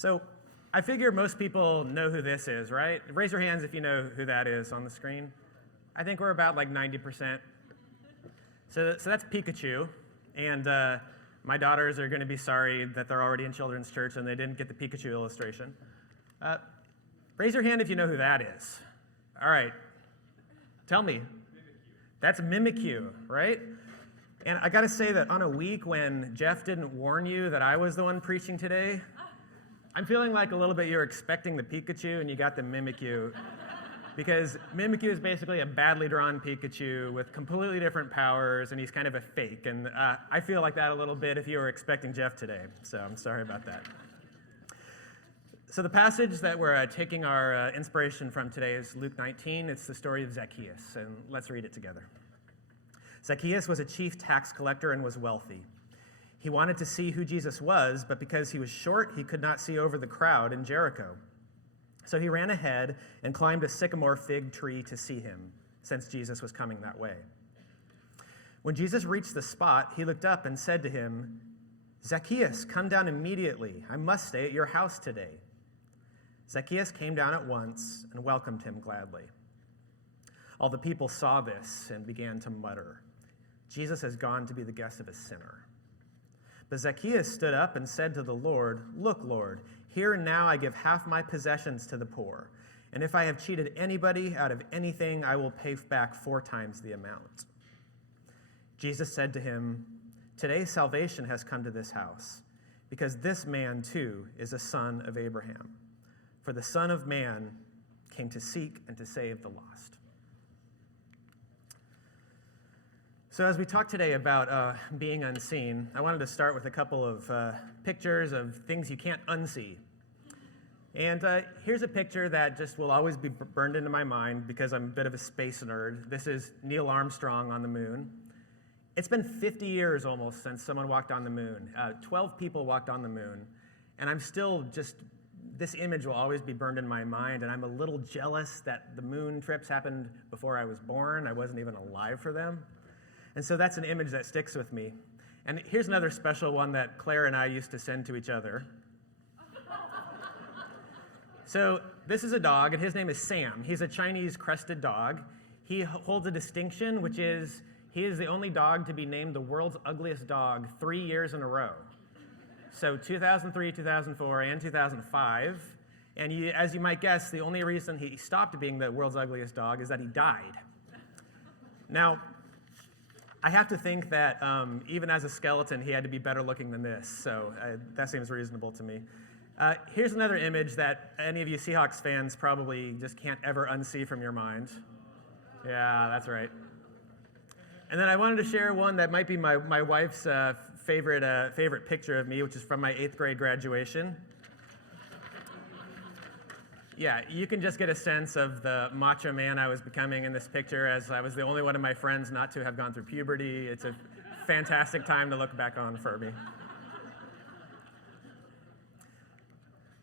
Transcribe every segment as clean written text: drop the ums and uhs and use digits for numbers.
So I figure most people know who this is, right? Raise your hands if you know who that is on the screen. I think we're about like 90%. So that's Pikachu. And my daughters are going to be sorry that they're already in children's church and they didn't get the Pikachu illustration. Raise your hand if you know who that is. All right. Tell me. That's Mimikyu, right? And I got to say that on a week when Jeff didn't warn you that I was the one preaching today, I'm feeling like a little bit you're expecting the Pikachu and you got the Mimikyu. Because Mimikyu is basically a badly drawn Pikachu with completely different powers, and he's kind of a fake. And I feel like that a little bit if you were expecting Jeff today. So I'm sorry about that. So the passage that we're taking our inspiration from today is Luke 19. It's the story of Zacchaeus, and let's read it together. Zacchaeus was a chief tax collector and was wealthy. He wanted to see who Jesus was, but because he was short, he could not see over the crowd in Jericho. So he ran ahead and climbed a sycamore fig tree to see him, since Jesus was coming that way. When Jesus reached the spot, he looked up and said to him, "Zacchaeus, come down immediately. I must stay at your house today." Zacchaeus came down at once and welcomed him gladly. All the people saw this and began to mutter, "Jesus has gone to be the guest of a sinner." But Zacchaeus stood up and said to the Lord, "Look, Lord, here and now I give half my possessions to the poor, and if I have cheated anybody out of anything, I will pay back 4 times the amount." Jesus said to him, "Today salvation has come to this house, because this man too is a son of Abraham. For the Son of Man came to seek and to save the lost." So as we talk today about being unseen, I wanted to start with a couple of pictures of things you can't unsee. And here's a picture that just will always be burned into my mind because I'm a bit of a space nerd. This is Neil Armstrong on the moon. It's been 50 years almost since someone walked on the moon. 12 people walked on the moon. And I'm still just, this image will always be burned in my mind. And I'm a little jealous that the moon trips happened before I was born. I wasn't even alive for them. And so that's an image that sticks with me. And here's another special one that Claire and I used to send to each other. So this is a dog, and his name is Sam. He's a Chinese crested dog. He holds a distinction, which is he is the only dog to be named the world's ugliest dog 3 years in a row. So 2003, 2004, and 2005. And as you might guess, the only reason he stopped being the world's ugliest dog is that he died. Now, I have to think that even as a skeleton, he had to be better looking than this, so that seems reasonable to me. Here's another image that any of you Seahawks fans probably just can't ever unsee from your mind. Yeah, that's right. And then I wanted to share one that might be my wife's favorite picture of me, which is from my 8th grade graduation. Yeah, you can just get a sense of the macho man I was becoming in this picture, as I was the only one of my friends not to have gone through puberty. It's a fantastic time to look back on for me.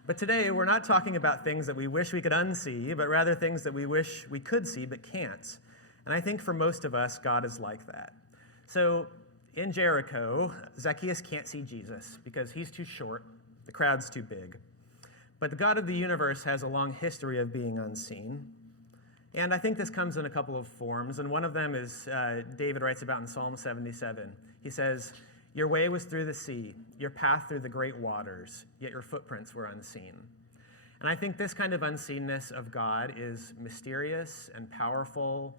But today, we're not talking about things that we wish we could unsee, but rather things that we wish we could see but can't. And I think for most of us, God is like that. So in Jericho, Zacchaeus can't see Jesus because he's too short, the crowd's too big. But the God of the universe has a long history of being unseen. And I think this comes in a couple of forms. And one of them is David writes about in Psalm 77. He says, "Your way was through the sea, your path through the great waters, yet your footprints were unseen." And I think this kind of unseenness of God is mysterious and powerful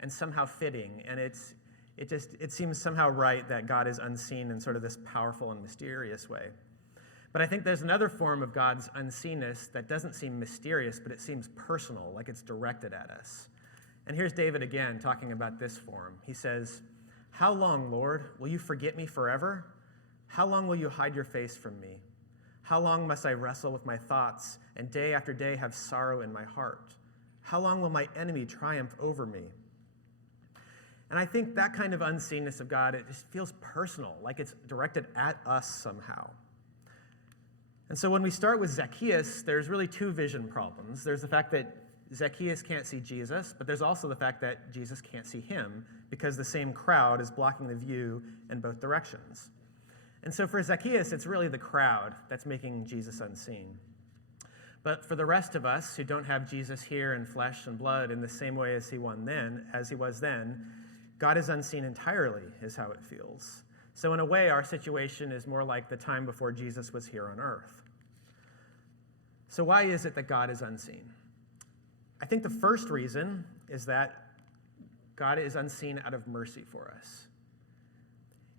and somehow fitting. And it seems somehow right that God is unseen in sort of this powerful and mysterious way. But I think there's another form of God's unseenness that doesn't seem mysterious, but it seems personal, like it's directed at us. And here's David again talking about this form. He says, "How long, Lord, will you forget me forever? How long will you hide your face from me? How long must I wrestle with my thoughts and day after day have sorrow in my heart? How long will my enemy triumph over me?" And I think that kind of unseenness of God, it just feels personal, like it's directed at us somehow. And so when we start with Zacchaeus, there's really 2 vision problems. There's the fact that Zacchaeus can't see Jesus, but there's also the fact that Jesus can't see him because the same crowd is blocking the view in both directions. And so for Zacchaeus, it's really the crowd that's making Jesus unseen. But for the rest of us who don't have Jesus here in flesh and blood in the same way as he was then, God is unseen entirely, is how it feels. So in a way, our situation is more like the time before Jesus was here on earth. So why is it that God is unseen? I think the first reason is that God is unseen out of mercy for us.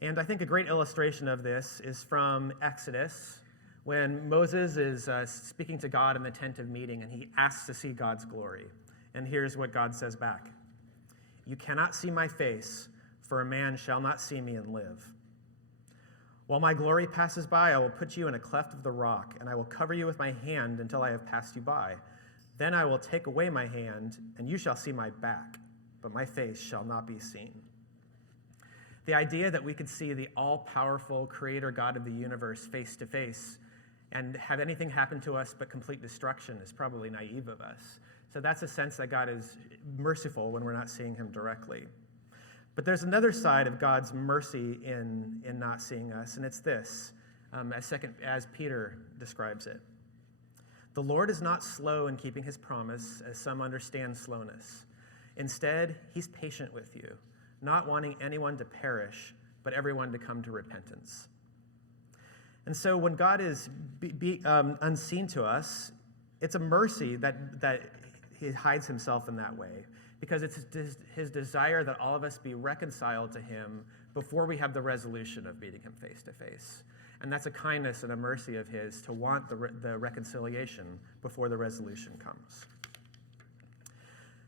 And I think a great illustration of this is from Exodus, when Moses is speaking to God in the tent of meeting, and he asks to see God's glory. And here's what God says back. "You cannot see my face, for a man shall not see me and live. While my glory passes by, I will put you in a cleft of the rock, and I will cover you with my hand until I have passed you by. Then I will take away my hand, and you shall see my back, but my face shall not be seen." The idea that we could see the all-powerful creator God of the universe face to face and have anything happen to us but complete destruction is probably naive of us. So that's a sense that God is merciful when we're not seeing him directly. But there's another side of God's mercy in not seeing us, and it's this, as Peter describes it. "The Lord is not slow in keeping his promise, as some understand slowness. Instead, he's patient with you, not wanting anyone to perish, but everyone to come to repentance." And so when God is unseen to us, it's a mercy that he hides himself in that way, because it's his desire that all of us be reconciled to him before we have the resolution of meeting him face to face. And that's a kindness and a mercy of his to want the reconciliation before the resolution comes.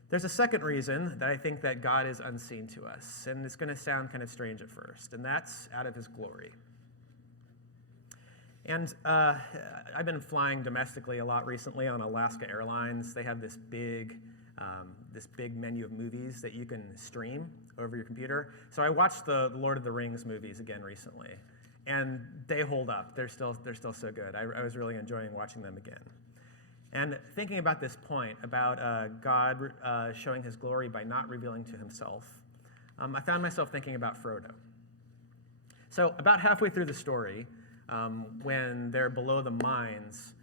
There's a second reason that I think that God is unseen to us, and it's going to sound kind of strange at first, and that's out of his glory. And I've been flying domestically a lot recently on Alaska Airlines. They have this big menu of movies that you can stream over your computer. So I watched the Lord of the Rings movies again recently, and they hold up. They're still so good. I was really enjoying watching them again. And thinking about this point, about God showing his glory by not revealing to himself, I found myself thinking about Frodo. So about halfway through the story, when they're below the mines,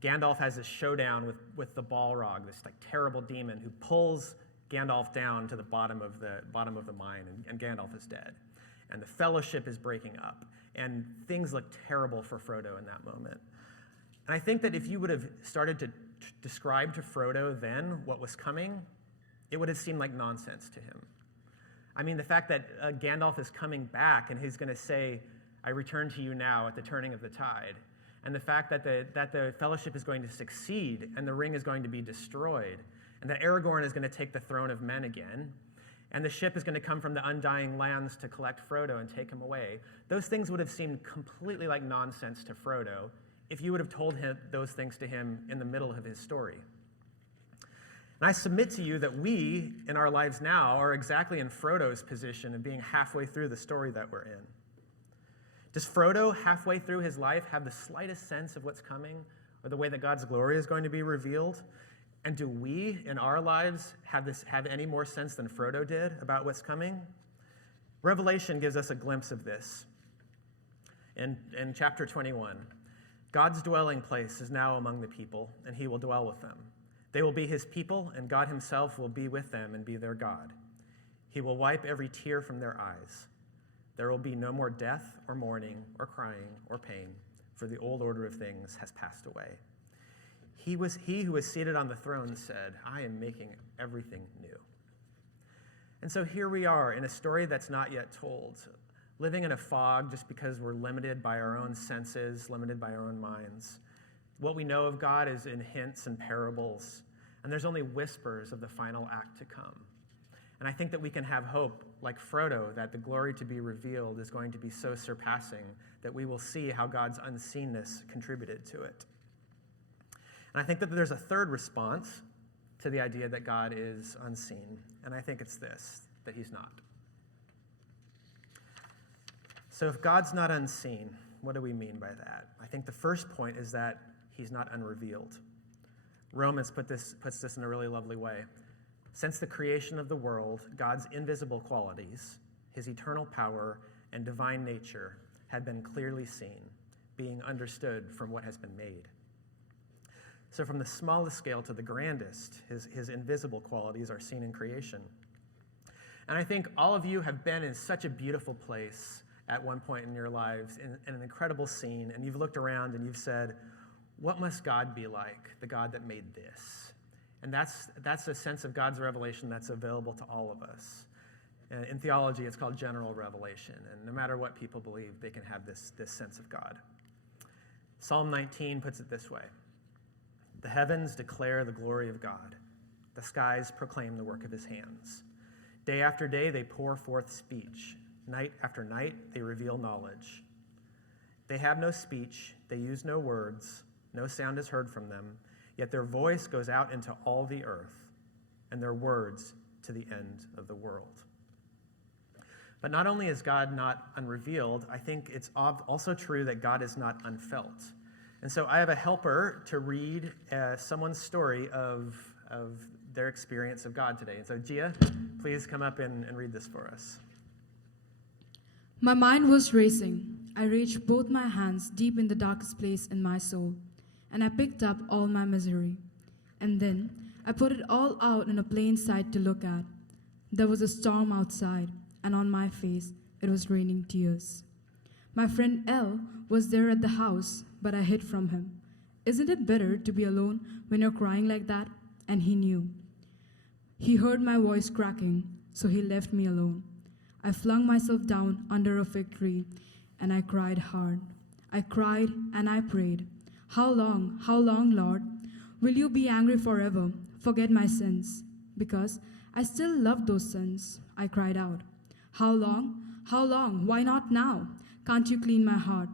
Gandalf has this showdown with the Balrog, this like terrible demon who pulls Gandalf down to the bottom of the mine, and Gandalf is dead. And the Fellowship is breaking up, and things look terrible for Frodo in that moment. And I think that if you would have started to describe to Frodo then what was coming, it would have seemed like nonsense to him. I mean, the fact that Gandalf is coming back and he's going to say, "I return to you now at the turning of the tide," and the fact that the Fellowship is going to succeed and the ring is going to be destroyed, and that Aragorn is going to take the throne of men again, and the ship is going to come from the Undying Lands to collect Frodo and take him away, those things would have seemed completely like nonsense to Frodo if you would have told him those things to him in the middle of his story. And I submit to you that we, in our lives now, are exactly in Frodo's position of being halfway through the story that we're in. Does Frodo, halfway through his life, have the slightest sense of what's coming or the way that God's glory is going to be revealed? And do we, in our lives, have any more sense than Frodo did about what's coming? Revelation gives us a glimpse of this. In chapter 21, God's dwelling place is now among the people, and he will dwell with them. They will be his people, and God himself will be with them and be their God. He will wipe every tear from their eyes. There will be no more death or mourning or crying or pain, for the old order of things has passed away. He who was seated on the throne said, "I am making everything new." And so here we are in a story that's not yet told, living in a fog just because we're limited by our own senses, limited by our own minds. What we know of God is in hints and parables, and there's only whispers of the final act to come. And I think that we can have hope, like Frodo, that the glory to be revealed is going to be so surpassing that we will see how God's unseenness contributed to it. And I think that there's a third response to the idea that God is unseen, and I think it's this, that he's not. So if God's not unseen, what do we mean by that? I think the first point is that he's not unrevealed. Romans puts this in a really lovely way. Since the creation of the world, God's invisible qualities, his eternal power and divine nature, had been clearly seen, being understood from what has been made. So from the smallest scale to the grandest, his invisible qualities are seen in creation. And I think all of you have been in such a beautiful place at one point in your lives, in an incredible scene, and you've looked around and you've said, what must God be like, the God that made this? And that's a sense of God's revelation that's available to all of us. In theology, it's called general revelation, and no matter what people believe, they can have this sense of God. Psalm 19 puts it this way: the heavens declare the glory of God. The skies proclaim the work of his hands. Day after day, they pour forth speech. Night after night, they reveal knowledge. They have no speech, they use no words, no sound is heard from them, yet their voice goes out into all the earth, and their words to the end of the world. But not only is God not unrevealed, I think it's also true that God is not unfelt. And so I have a helper to read someone's story of their experience of God today. And so Gia, please come up and read this for us. My mind was racing. I reached both my hands deep in the darkest place in my soul, and I picked up all my misery. And then I put it all out in a plain sight to look at. There was a storm outside, and on my face it was raining tears. My friend L was there at the house, but I hid from him. Isn't it better to be alone when you're crying like that? And he knew. He heard my voice cracking, so he left me alone. I flung myself down under a fig tree, and I cried hard. I cried and I prayed. How long, Lord? Will you be angry forever? Forget my sins. Because I still love those sins. I cried out. How long? Why not now? Can't you clean my heart?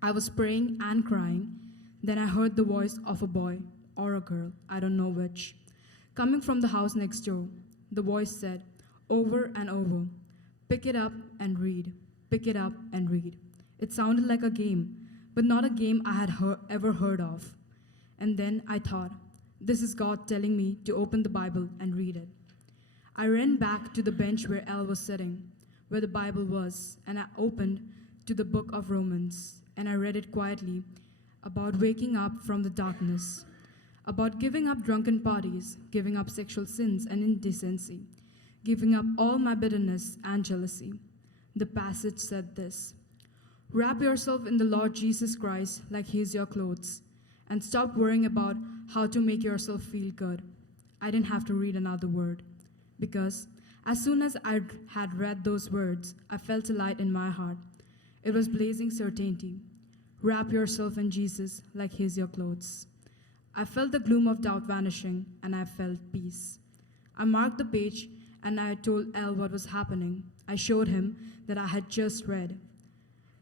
I was praying and crying. Then I heard the voice of a boy or a girl, I don't know which, coming from the house next door. The voice said, over and over, pick it up and read. Pick it up and read. It sounded like a game, but not a game I had ever heard of. And then I thought, this is God telling me to open the Bible and read it. I ran back to the bench where Al was sitting, where the Bible was, and I opened to the book of Romans, and I read it quietly about waking up from the darkness, about giving up drunken parties, giving up sexual sins and indecency, giving up all my bitterness and jealousy. The passage said this: wrap yourself in the Lord Jesus Christ like he is your clothes, and stop worrying about how to make yourself feel good. I didn't have to read another word, because as soon as I had read those words, I felt a light in my heart. It was blazing certainty. Wrap yourself in Jesus like he is your clothes. I felt the gloom of doubt vanishing, and I felt peace. I marked the page, and I told Al what was happening. I showed him that I had just read.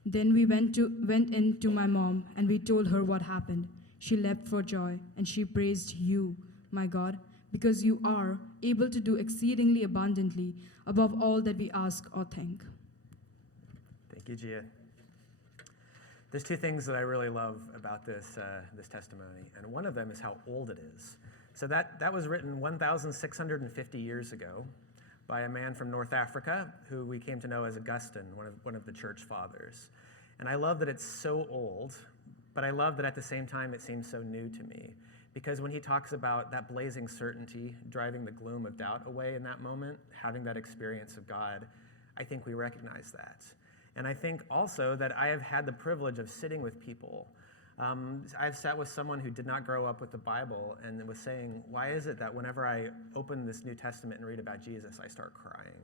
Then we went in to my mom, and we told her what happened. She leapt for joy, and she praised you, my God, because you are able to do exceedingly abundantly above all that we ask or think. Thank you, Gia. There's two things that I really love about this testimony, and one of them is how old it is. So that was written 1,650 years ago by a man from North Africa who we came to know as Augustine, one of the church fathers. And I love that it's so old, but I love that at the same time it seems so new to me. Because when he talks about that blazing certainty, driving the gloom of doubt away in that moment, having that experience of God, I think we recognize that. And I think also that I have had the privilege of sitting with people. I've sat with someone who did not grow up with the Bible and was saying, why is it that whenever I open this New Testament and read about Jesus, I start crying?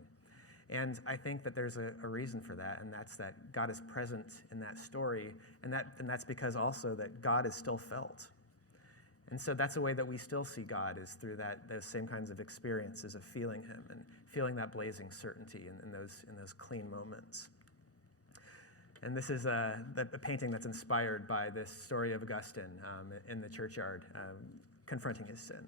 And I think that there's a reason for that, and that's that God is present in that story, and that's because also that God is still felt. And so that's a way that we still see God, is through those same kinds of experiences of feeling him and feeling that blazing certainty in those clean moments. And this is a painting that's inspired by this story of Augustine in the churchyard confronting his sin.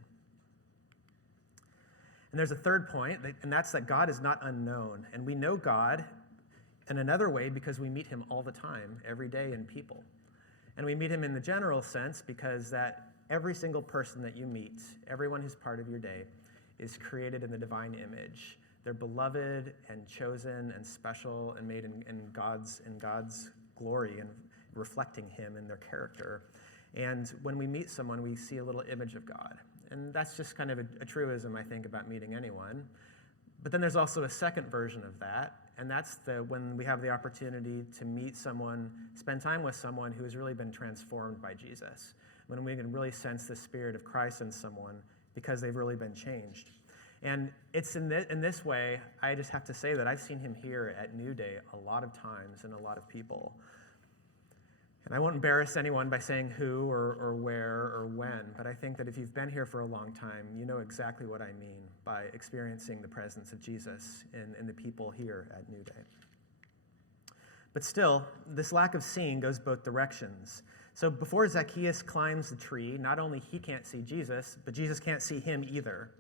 And there's a third point, and that's that God is not unknown. And we know God in another way because we meet him all the time, every day in people. And we meet him in the general sense because that every single person that you meet, everyone who's part of your day, is created in the divine image, They're beloved and chosen and special and made in God's glory and reflecting him in their character. And when we meet someone, we see a little image of God. And that's just kind of a truism, I think, about meeting anyone. But then there's also a second version of that, and that's when we have the opportunity to meet someone, spend time with someone who has really been transformed by Jesus, when we can really sense the Spirit of Christ in someone because they've really been changed. And it's in this way, I just have to say that I've seen him here at New Day a lot of times and a lot of people. And I won't embarrass anyone by saying who or where or when, but I think that if you've been here for a long time, you know exactly what I mean by experiencing the presence of Jesus in the people here at New Day. But still, this lack of seeing goes both directions. So before Zacchaeus climbs the tree, not only he can't see Jesus, but Jesus can't see him either.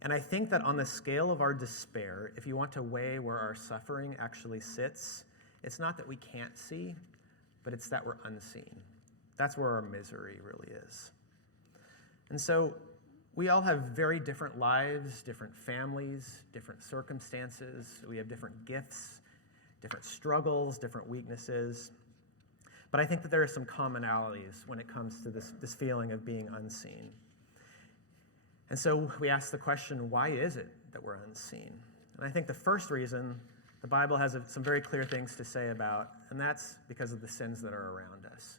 And I think that on the scale of our despair, if you want to weigh where our suffering actually sits, it's not that we can't see, but it's that we're unseen. That's where our misery really is. And so we all have very different lives, different families, different circumstances. We have different gifts, different struggles, different weaknesses. But I think that there are some commonalities when it comes to this feeling of being unseen. And so we ask the question, why is it that we're unseen? And I think the first reason the Bible has some very clear things to say about, and that's because of the sins that are around us.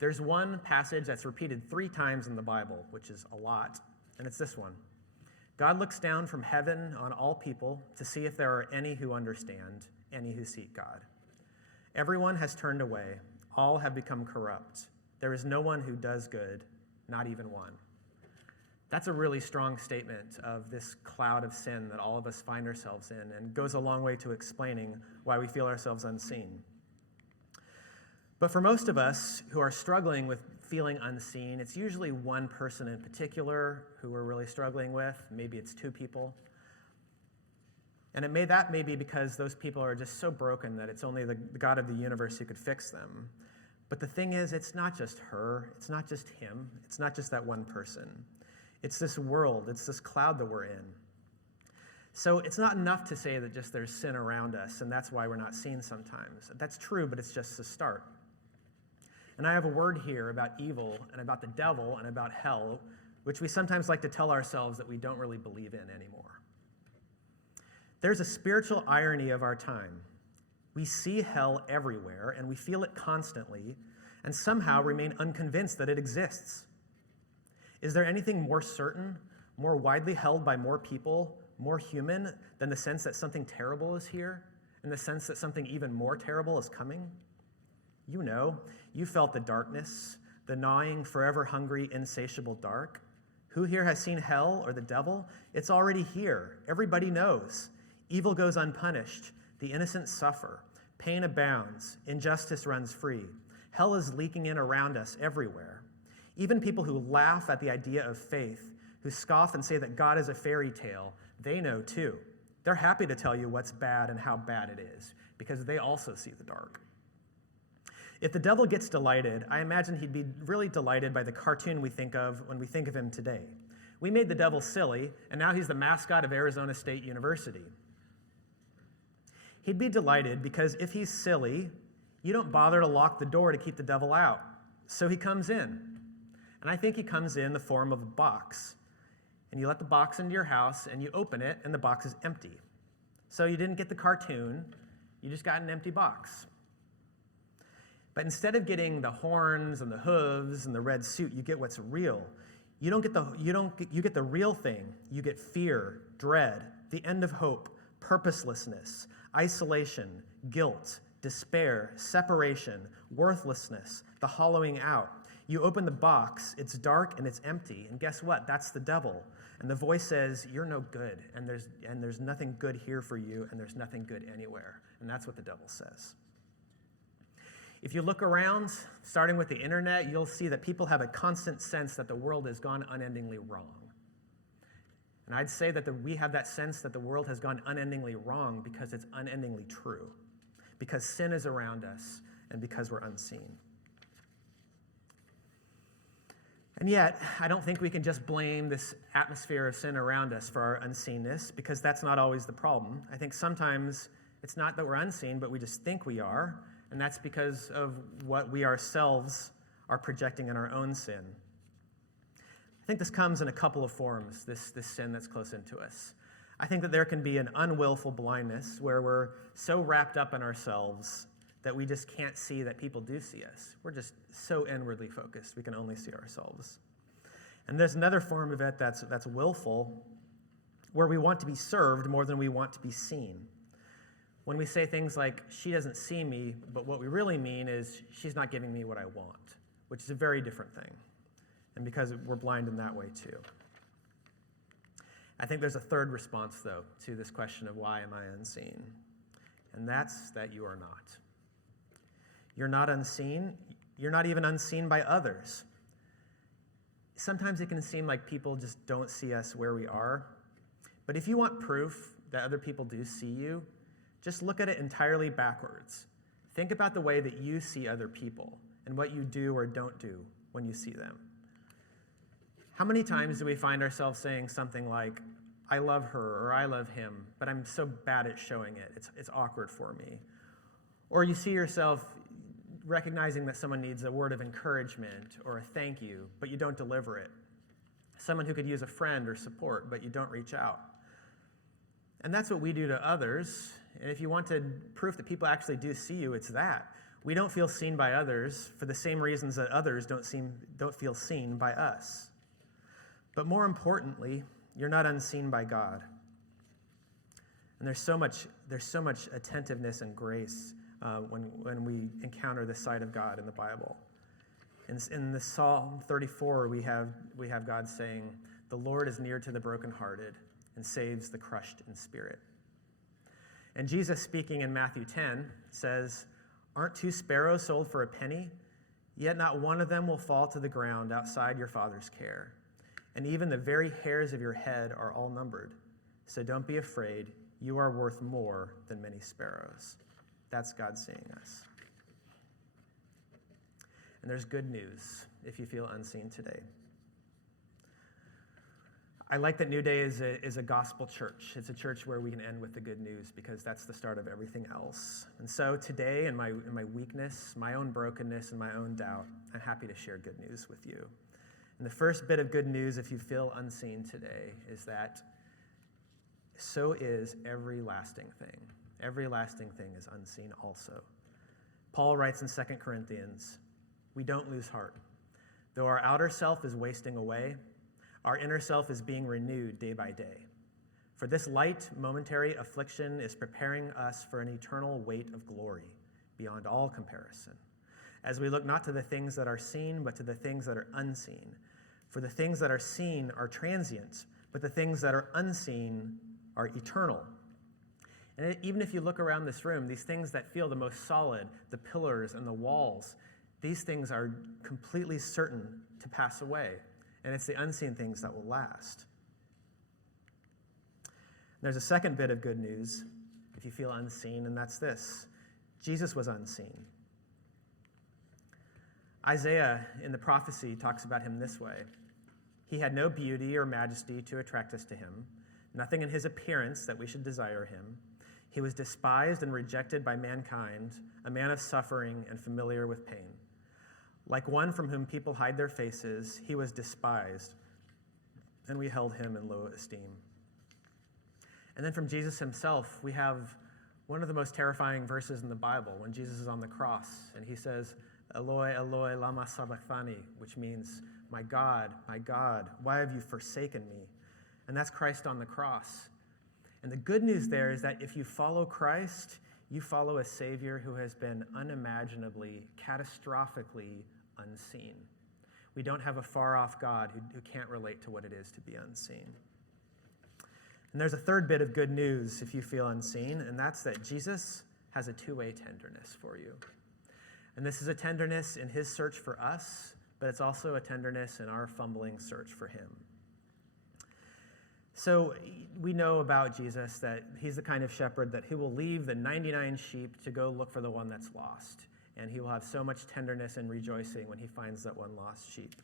There's one passage that's repeated 3 times in the Bible, which is a lot, and it's this one. God looks down from heaven on all people to see if there are any who understand, any who seek God. Everyone has turned away. All have become corrupt. There is no one who does good, not even one. That's a really strong statement of this cloud of sin that all of us find ourselves in, and goes a long way to explaining why we feel ourselves unseen. But for most of us who are struggling with feeling unseen, it's usually one person in particular who we're really struggling with. Maybe it's 2 people. And that may be because those people are just so broken that it's only the God of the universe who could fix them. But the thing is, it's not just her, it's not just him, it's not just that one person. It's this world, it's this cloud that we're in. So it's not enough to say that just there's sin around us, and that's why we're not seen sometimes. That's true, but it's just the start. And I have a word here about evil and about the devil and about hell, which we sometimes like to tell ourselves that we don't really believe in anymore. There's a spiritual irony of our time. We see hell everywhere, and we feel it constantly, and somehow remain unconvinced that it exists. Is there anything more certain, more widely held by more people, more human than the sense that something terrible is here, and the sense that something even more terrible is coming? You know, you felt the darkness, the gnawing, forever hungry, insatiable dark. Who here has seen hell or the devil? It's already here. Everybody knows. Evil goes unpunished. The innocent suffer. Pain abounds. Injustice runs free. Hell is leaking in around us everywhere. Even people who laugh at the idea of faith, who scoff and say that God is a fairy tale, they know too. They're happy to tell you what's bad and how bad it is, because they also see the dark. If the devil gets delighted, I imagine he'd be really delighted by the cartoon we think of when we think of him today. We made the devil silly, and now he's the mascot of Arizona State University. He'd be delighted because if he's silly, you don't bother to lock the door to keep the devil out. So he comes in. And I think he comes in the form of a box. And you let the box into your house, and you open it, and the box is empty. So you didn't get the cartoon, you just got an empty box. But instead of getting the horns and the hooves and the red suit, you get what's real. You get the real thing. You get fear, dread, the end of hope, purposelessness, isolation, guilt, despair, separation, worthlessness, the hollowing out. You open the box, it's dark and it's empty, and guess what? That's the devil. And the voice says, you're no good, and there's nothing good here for you, and there's nothing good anywhere. And that's what the devil says. If you look around, starting with the internet, you'll see that people have a constant sense that the world has gone unendingly wrong. And I'd say that we have that sense that the world has gone unendingly wrong because it's unendingly true, because sin is around us, and because we're unseen. And yet, I don't think we can just blame this atmosphere of sin around us for our unseenness, because that's not always the problem. I think sometimes it's not that we're unseen, but we just think we are, and that's because of what we ourselves are projecting in our own sin. I think this comes in a couple of forms, this sin that's close into us. I think that there can be an unwillful blindness where we're so wrapped up in ourselves that we just can't see that people do see us. We're just so inwardly focused, we can only see ourselves. And there's another form of it that's willful, where we want to be served more than we want to be seen. When we say things like, she doesn't see me, but what we really mean is, she's not giving me what I want, which is a very different thing. And because we're blind in that way too. I think there's a third response, though, to this question of why am I unseen? And that's that you are not. You're not unseen. You're not even unseen by others. Sometimes it can seem like people just don't see us where we are. But if you want proof that other people do see you, just look at it entirely backwards. Think about the way that you see other people and what you do or don't do when you see them. How many times do we find ourselves saying something like, I love her or I love him, but I'm so bad at showing it. It's awkward for me. Or you see yourself recognizing that someone needs a word of encouragement or a thank you, but you don't deliver it. Someone who could use a friend or support, but you don't reach out. And that's what we do to others. And if you wanted proof that people actually do see you, it's that. We don't feel seen by others for the same reasons that others don't feel seen by us. But more importantly, you're not unseen by God. And there's so much attentiveness and grace when we encounter the side of God in the Bible. In the Psalm 34, we have God saying, "The Lord is near to the brokenhearted and saves the crushed in spirit." And Jesus, speaking in Matthew 10, says, "Aren't 2 sparrows sold for a penny? Yet not one of them will fall to the ground outside your Father's care. And even the very hairs of your head are all numbered. So don't be afraid. You are worth more than many sparrows." That's God seeing us. And there's good news if you feel unseen today. I like that New Day is a gospel church. It's a church where we can end with the good news because that's the start of everything else. And so today, in my weakness, my own brokenness, and my own doubt, I'm happy to share good news with you. And the first bit of good news, if you feel unseen today, is that so is every lasting thing. Every lasting thing is unseen also. Paul writes in 2 Corinthians, "We don't lose heart. Though our outer self is wasting away, our inner self is being renewed day by day. For this light, momentary affliction is preparing us for an eternal weight of glory beyond all comparison, as we look not to the things that are seen, but to the things that are unseen. For the things that are seen are transient, but the things that are unseen are eternal." And even if you look around this room, these things that feel the most solid, the pillars and the walls, these things are completely certain to pass away. And it's the unseen things that will last. There's a second bit of good news if you feel unseen, and that's this. Jesus was unseen. Isaiah in the prophecy talks about him this way. "He had no beauty or majesty to attract us to him, nothing in his appearance that we should desire him. He was despised and rejected by mankind, a man of suffering and familiar with pain. Like one from whom people hide their faces, he was despised, and we held him in low esteem." And then from Jesus himself, we have one of the most terrifying verses in the Bible when Jesus is on the cross, and he says, "Eloi, Eloi, lama sabachthani," which means, my God, why have you forsaken me?" And that's Christ on the cross. And the good news there is that if you follow Christ, you follow a Savior who has been unimaginably, catastrophically unseen. We don't have a far-off God who can't relate to what it is to be unseen. And there's a third bit of good news if you feel unseen, and that's that Jesus has a two-way tenderness for you. And this is a tenderness in his search for us, but it's also a tenderness in our fumbling search for him. So we know about Jesus that he's the kind of shepherd that he will leave the 99 sheep to go look for the one that's lost. And he will have so much tenderness and rejoicing when he finds that one lost sheep.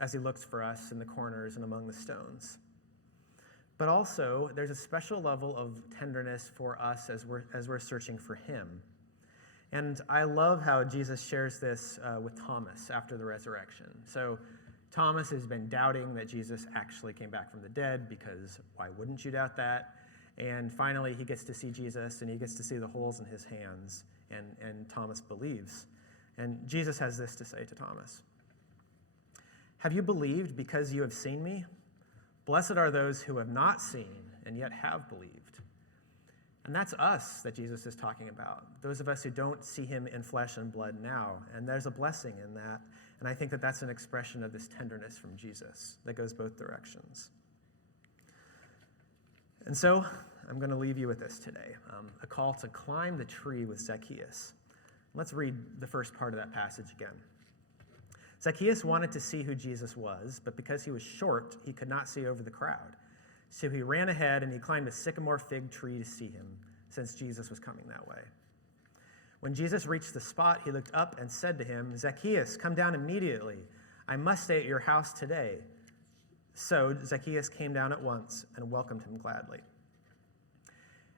as he looks for us in the corners and among the stones. But also, there's a special level of tenderness for us as we're searching for him. And I love how Jesus shares this with Thomas after the resurrection. So Thomas has been doubting that Jesus actually came back from the dead, because why wouldn't you doubt that? And finally, he gets to see Jesus, and he gets to see the holes in his hands, and Thomas believes. And Jesus has this to say to Thomas: "Have you believed because you have seen me? Blessed are those who have not seen and yet have believed." And that's us that Jesus is talking about, those of us who don't see him in flesh and blood now. And there's a blessing in that. And I think that that's an expression of this tenderness from Jesus that goes both directions. And so I'm going to leave you with this today, a call to climb the tree with Zacchaeus. Let's read the first part of that passage again. Zacchaeus wanted to see who Jesus was, but because he was short, he could not see over the crowd. So he ran ahead and he climbed a sycamore fig tree to see him, since Jesus was coming that way. When Jesus reached the spot, he looked up and said to him, "Zacchaeus, come down immediately. I must stay at your house today." So Zacchaeus came down at once and welcomed him gladly.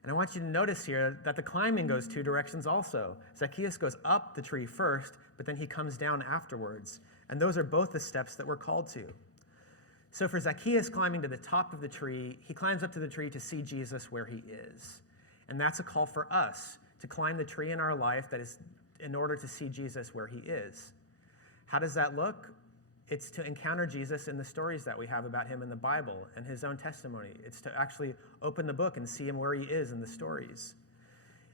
And I want you to notice here that the climbing goes two directions also. Zacchaeus goes up the tree first, but then he comes down afterwards. And those are both the steps that we're called to. So for Zacchaeus climbing to the top of the tree, he climbs up to the tree to see Jesus where he is. And that's a call for us to climb the tree in our life that is in order to see Jesus where he is. How does that look? It's to encounter Jesus in the stories that we have about him in the Bible and his own testimony. It's to actually open the book and see him where he is in the stories.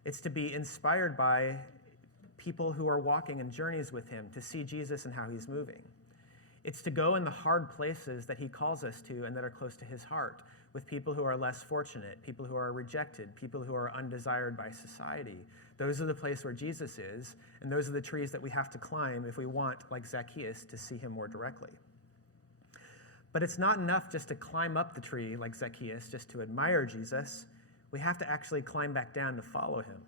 It's to be inspired by people who are walking in journeys with him to see Jesus and how he's moving. It's to go in the hard places that he calls us to and that are close to his heart, with people who are less fortunate, people who are rejected, people who are undesired by society. Those are the place where Jesus is, and those are the trees that we have to climb if we want, like Zacchaeus, to see him more directly. But it's not enough just to climb up the tree like Zacchaeus, just to admire Jesus. We have to actually climb back down to follow him.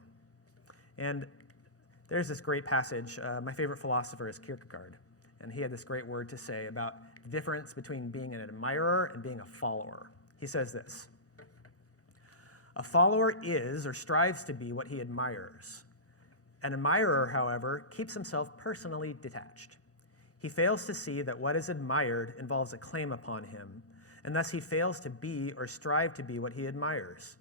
And there's this great passage. My favorite philosopher is Kierkegaard. And he had this great word to say about the difference between being an admirer and being a follower. He says this: "A follower is or strives to be what he admires. An admirer, however, keeps himself personally detached. He fails to see that what is admired involves a claim upon him, and thus he fails to be or strive to be what he admires.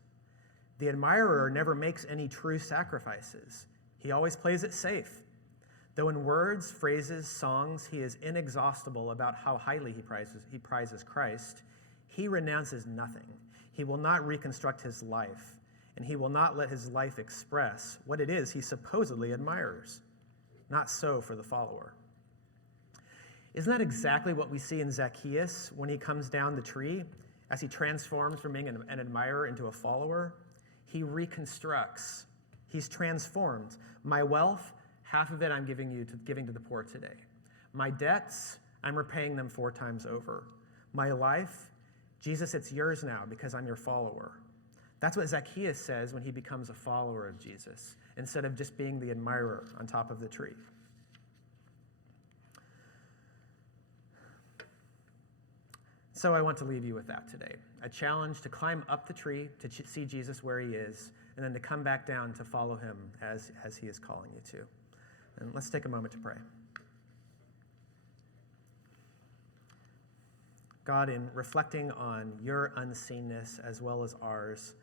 The admirer never makes any true sacrifices. He always plays it safe. Though in words, phrases, songs, he is inexhaustible about how highly he prizes Christ, he renounces nothing. He will not reconstruct his life, and he will not let his life express what it is he supposedly admires. Not so for the follower." Isn't that exactly what we see in Zacchaeus when he comes down the tree, as he transforms from being an admirer into a follower? He reconstructs. He's transformed. My wealth, half of it I'm giving to the poor today. My debts, I'm repaying them 4 times over. My life, Jesus, it's yours now because I'm your follower. That's what Zacchaeus says when he becomes a follower of Jesus, instead of just being the admirer on top of the tree. So I want to leave you with that today. A challenge to climb up the tree to see Jesus where he is, and then to come back down to follow him as he is calling you to. And let's take a moment to pray. God, in reflecting on your unseenness as well as ours,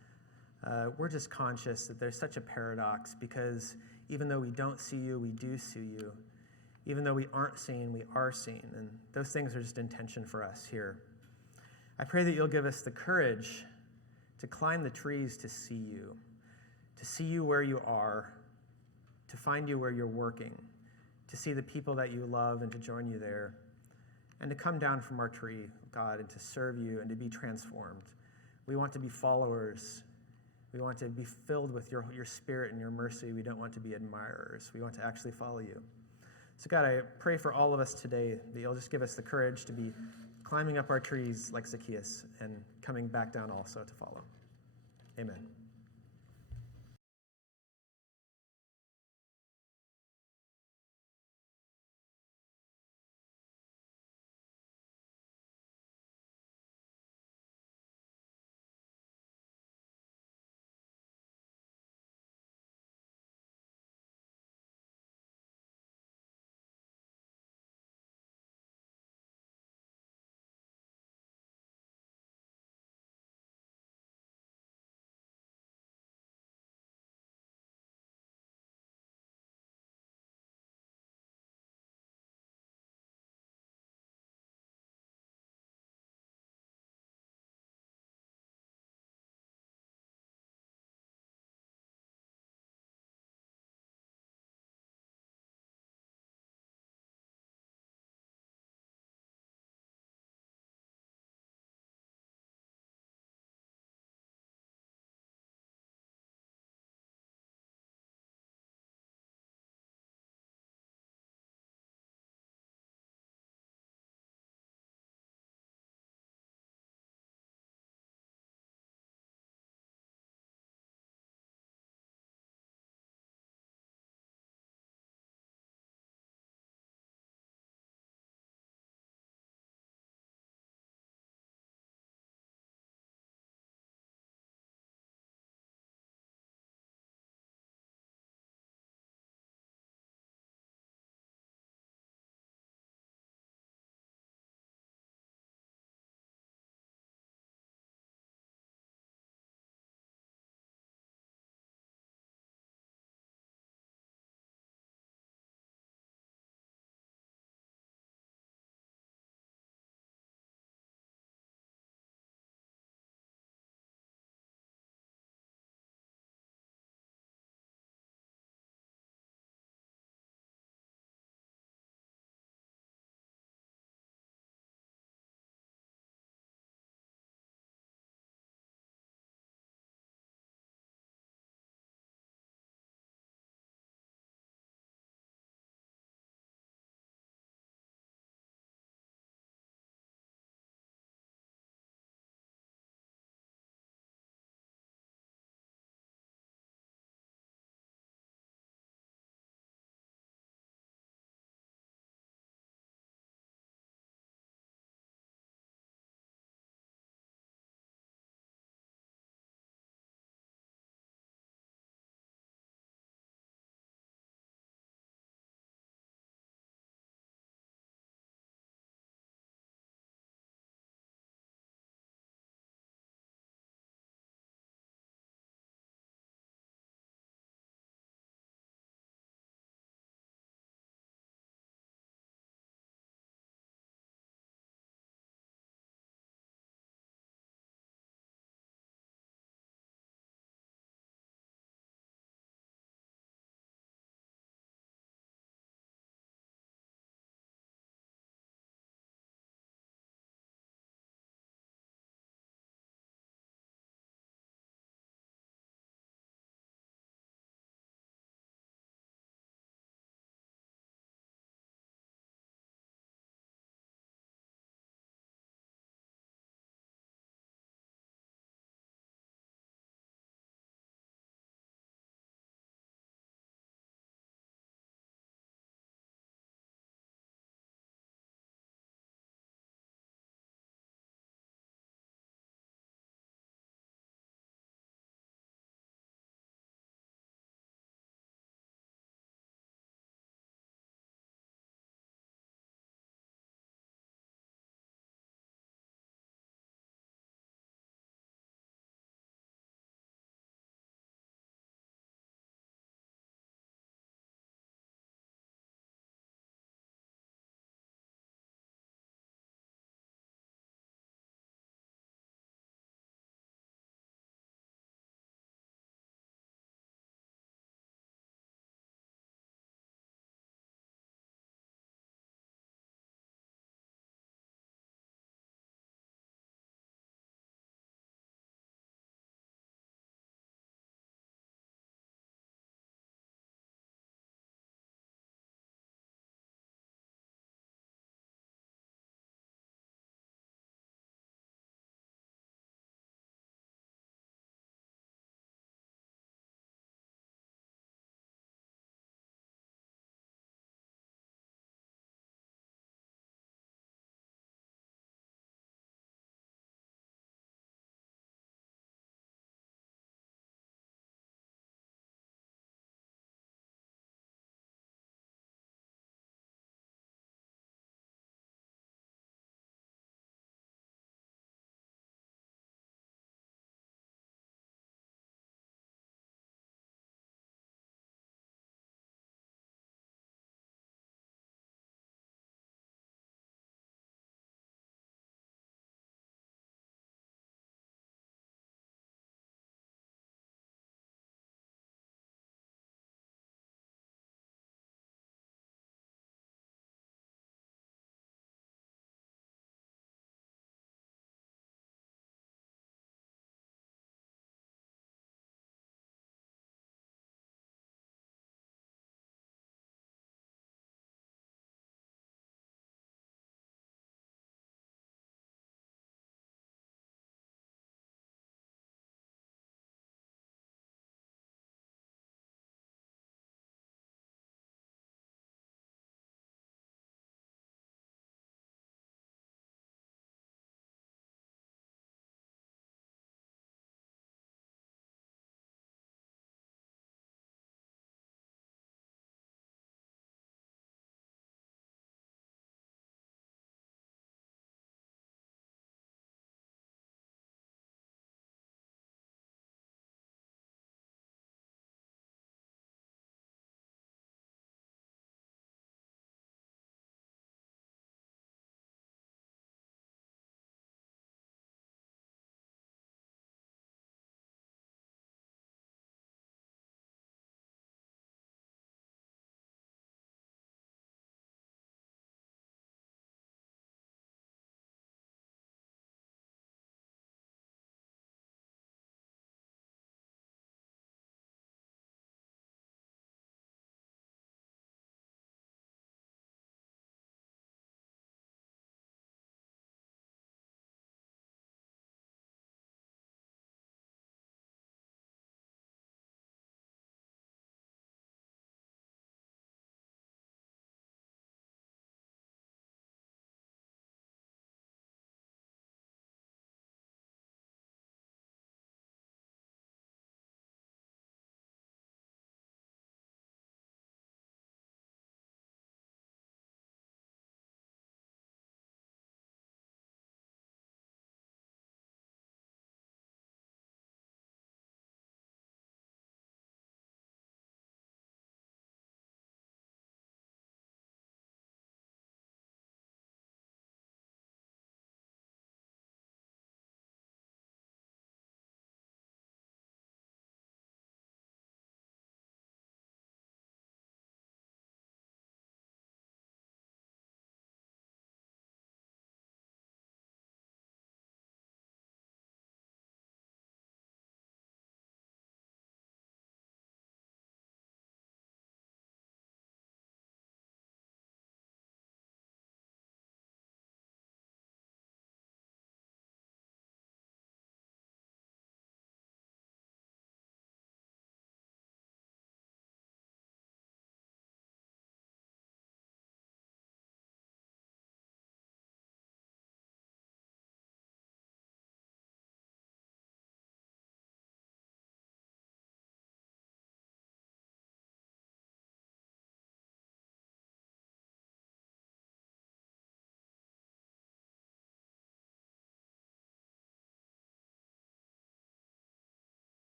we're just conscious that there's such a paradox, because even though we don't see you, we do see you. Even though we aren't seen, we are seen. And those things are just in tension for us here. I pray that you'll give us the courage to climb the trees to see you where you are, to find you where you're working, to see the people that you love and to join you there, and to come down from our tree, God, and to serve you and to be transformed. We want to be followers. We want to be filled with your spirit and your mercy. We don't want to be admirers. We want to actually follow you. So God, I pray for all of us today that you'll just give us the courage to be climbing up our trees like Zacchaeus and coming back down also to follow. Amen.